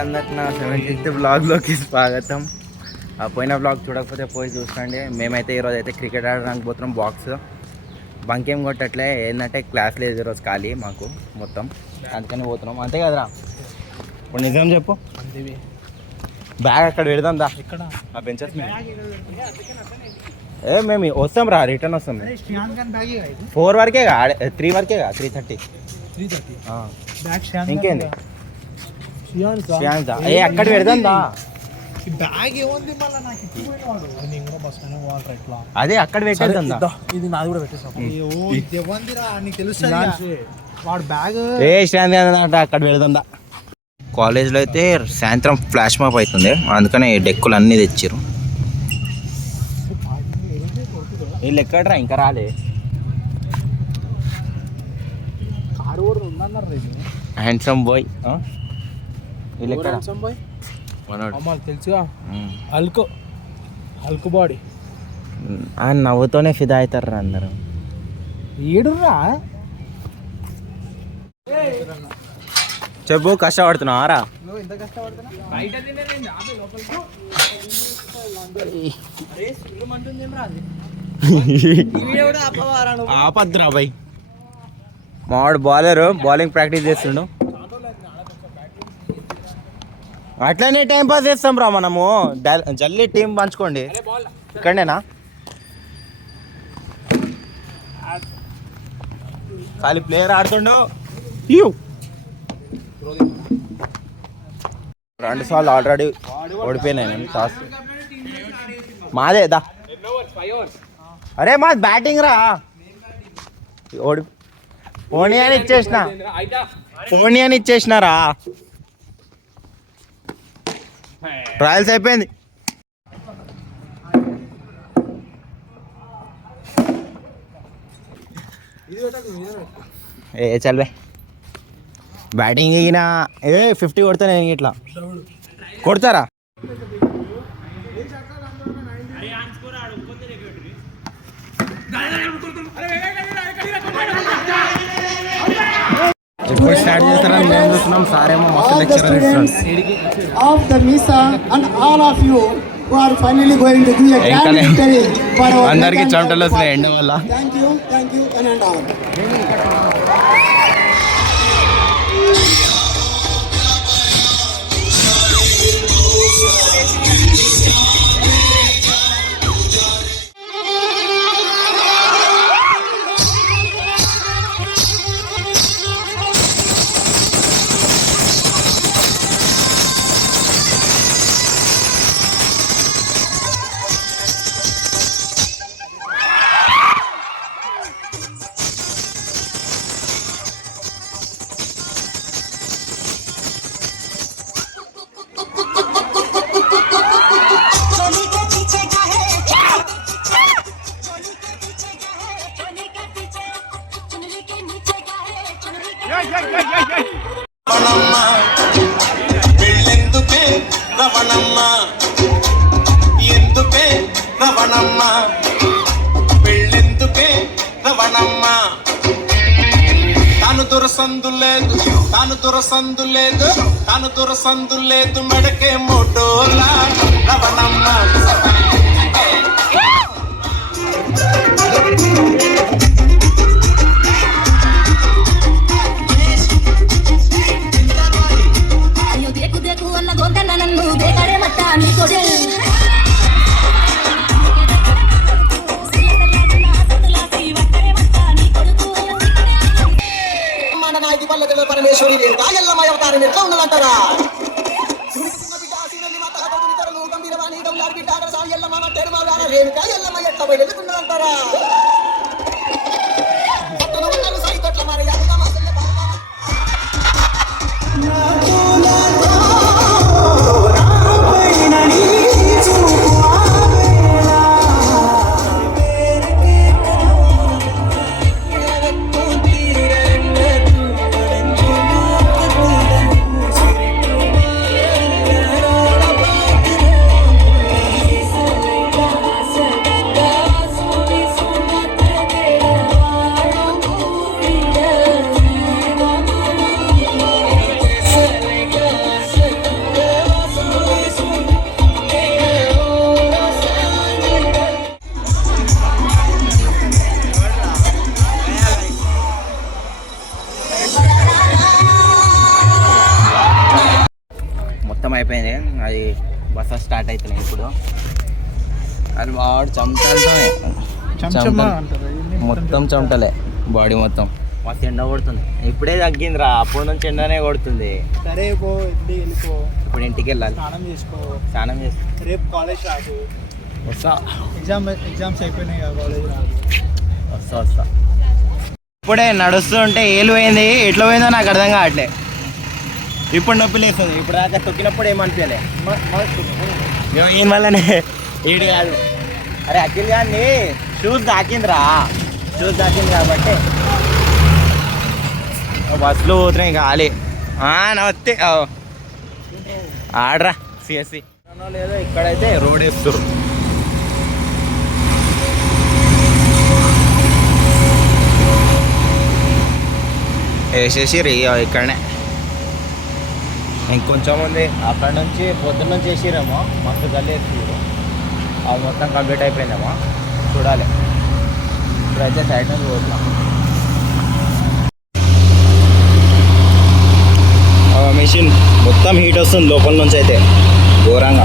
అందరికి నా 76th బ్లాగ్లోకి స్వాగతం. పోయిన బ్లాగ్ చూడకపోతే పోయి చూసుకోండి. మేమైతే ఈరోజు అయితే క్రికెట్ ఆడడానికి పోతున్నాం. బాక్స్ బంకేం కొట్టట్లే, ఏంటంటే క్లాస్ లేదు ఈరోజు, ఖాళీ మాకు మొత్తం, అందుకని పోతున్నాం. అంతే కదరా? ఇప్పుడు నిజం చెప్పు. బ్యాగ్ అక్కడ పెడదాం దా, ఇక్కడ ఆ బెంచెస్ మీద. మేము వస్తాం రా, రిటర్న్ వస్తాం. 4 వరకేగా, 3 వరకేగా, 3:30. ఇంకేంది అక్కడ పెడదాం దా. అదే అక్కడ పెట్టేద్దాం. ఇది నాది కూడా పెట్టేసాం. అక్కడ పెడదాం దా. కాలేజ్లో అయితే సాయంత్రం ఫ్లాష్ మాప్ అవుతుంది, అందుకని డెక్కులు అన్నీ తెచ్చారు. వీళ్ళు ఎక్కడరా, ఇంకా రాలే. Handsome boy. వీళ్ళు ఎక్కడ? తెలుసుగా, హల్క్ బాడీ. నవ్వుతోనే ఫిదా అవుతారు అందరూ. ఏడురా చెప్పు, కష్టపడుతున్నావు రా? ఆపద్దురా బాయ్. మావాడు బౌలర్, బౌలింగ్ ప్రాక్టీస్ చేస్తుండు. అట్లనే టైం పాస్ చేస్తాం రా మనము. జల్దీ టీం పంచుకోండి. ఇక్కడనేనా ఖాళీ ప్లేయర్ ఆడుతుండు. 2 సార్లు ఆల్రెడీ ఓడిపోయినాయి టాస్. మాదే దా. అరే మాది బ్యాటింగ్ రా. పోనీ అని ఇచ్చేసినారా. ట్రయల్స్ అయిపోయింది. చల్వే బ్యాటింగ్ అయినా 50 కొడతా నేను. ఇట్లా కొడతారా? ఇప్పుడు స్టార్ట్ చేస్తారని మేము చూస్తున్నాం. సార్ ఏమో మస్తు లెక్చరర్ ఇస్తున్నాడు. Of the MISA and all of you who are finally going to do a grand victory for our అందరికి చెమటలు వస్తున్నాయి ఎండ వల్ల. thank you and all. పెళ్ళెందుకే Ravanamma, ఎందుకే రవణమ్మ, పెళ్ళెందుకే రవణమ్మ. తాను దురసందు లేదు, తాను దురసందు లేదు, తాను దురసందు లేదు, మెడకే మోటోలా రవణమ్మ. పరమేశ్వరి ఎల్లమ్మ అవతారం ఎట్లా ఉన్నదంటారా? ఎల్లమ్మ ఎట్లా బయలుకుంటుందంటారా? అయిపోయింది, అది బస్సు స్టార్ట్ అవుతున్నాయి ఇప్పుడు. అది వాడు చెమటలతో చెంచమ్మ అంటారు మొత్తం చెమటలే బాడీ మొత్తం. మస్తు ఎండ కొడుతుంది, ఇప్పుడే తగ్గిందిరా, అప్పటి నుంచి ఎండనే కొడుతుంది. సరే పో ఇంటికి వెళ్ళిపో, ఇప్పుడు ఇంటికి వెళ్ళాలి, స్నానం చేసుకో, స్నానం చేసి రేపు కాలేజ్ రాదు, వస్తా. ఎగ్జామ్స్ అయిపోయినాయి కదా, కాలేజ్ రాదు. వస్తా. ఇప్పుడే నడుస్తుంటే ఏలు పోయింది, ఎట్లా పోయిందో నాకు అర్థం కావట్లే. ఇప్పుడు నొప్పి లేస్తుంది, ఇప్పుడు దాకా తొక్కినప్పుడు ఏమనిపించలే. ఏం వల్లనే ఈడు కాదు, అరే అఖిల్ గారిని షూస్ దాకిందిరా, షూస్ దాకింది కాబట్టి బస్సులో పోతున్నాయి గాలి. నమస్తే ఆడరా సిఎస్సి లేదో, ఇక్కడైతే రోడ్ వేస్తారు. వేసేసి ఇక్కడనే ఇంకొంచెం ఉంది, అక్కడ నుంచి పొద్దున్న నుంచి వేసిరేమో, మస్తు గల్లి వేసిరు, అది మొత్తం కంప్లీట్ అయిపోయిందేమో చూడాలి. ఇప్పుడైతే సైడ్ నుంచి పోతున్నాం. మెషిన్ మొత్తం హీట్ వస్తుంది లోపల నుంచి అయితే ఘోరంగా.